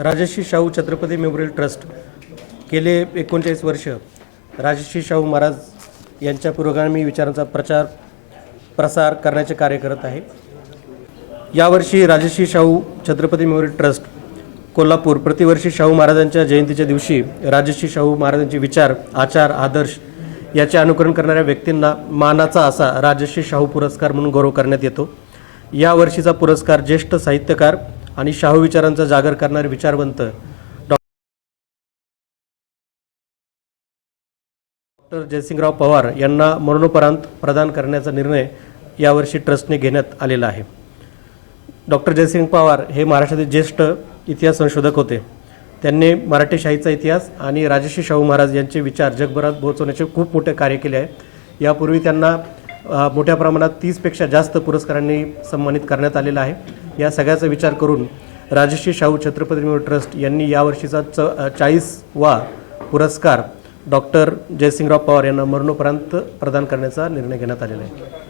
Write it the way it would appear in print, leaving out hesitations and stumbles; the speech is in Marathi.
राजर्षी शाहू छत्रपती मेमोरियल ट्रस्ट गेले 39 वर्ष राजर्षी शाहू महाराज यांच्या पुरोगामी विचारांचा प्रसार करण्याचे कार्य करत आहे। यावर्षी राजर्षी शाहू छत्रपती मेमोरियल ट्रस्ट कोल्हापूर प्रतिवर्षी शाहू महाराजांच्या जयंतीच्या दिवशी राजर्षी शाहू महाराजांचे विचार, आचार, आदर्श याचे अनुकरण करणाऱ्या व्यक्तींना मानाचा असा राजर्षी शाहू पुरस्कार म्हणून गौरव करण्यात येतो। या वर्षीचा पुरस्कार ज्येष्ठ साहित्यकार आणि शाहू विचारांचा जागर करणारे विचारवंत डॉक्टर जयसिंगराव पवार यांना मरणोपरांत प्रदान करण्याचा निर्णय यावर्षी ट्रस्टने घेण्यात आलेला आहे। डॉक्टर जयसिंग पवार हे महाराष्ट्रातील ज्येष्ठ इतिहास संशोधक होते। त्यांनी मराठी शाहीचा इतिहास आणि राजर्षी शाहू महाराज यांचे विचार जगभरात पोहोचवण्याचे खूप मोठे कार्य केले आहे। यापूर्वी त्यांना मोठ्या प्रमाणात 30पेक्षा जास्त पुरस्कारांनी सन्मानित करण्यात आलेला आहे। या सगळ्याचा विचार करून राजर्षी शाहू छत्रपती मेमोरियल ट्रस्ट यांनी यावर्षीचा 40वा पुरस्कार डॉक्टर जयसिंगराव पवार यांना मरणोपरांत प्रदान करण्याचा निर्णय घेण्यात आलेला आहे।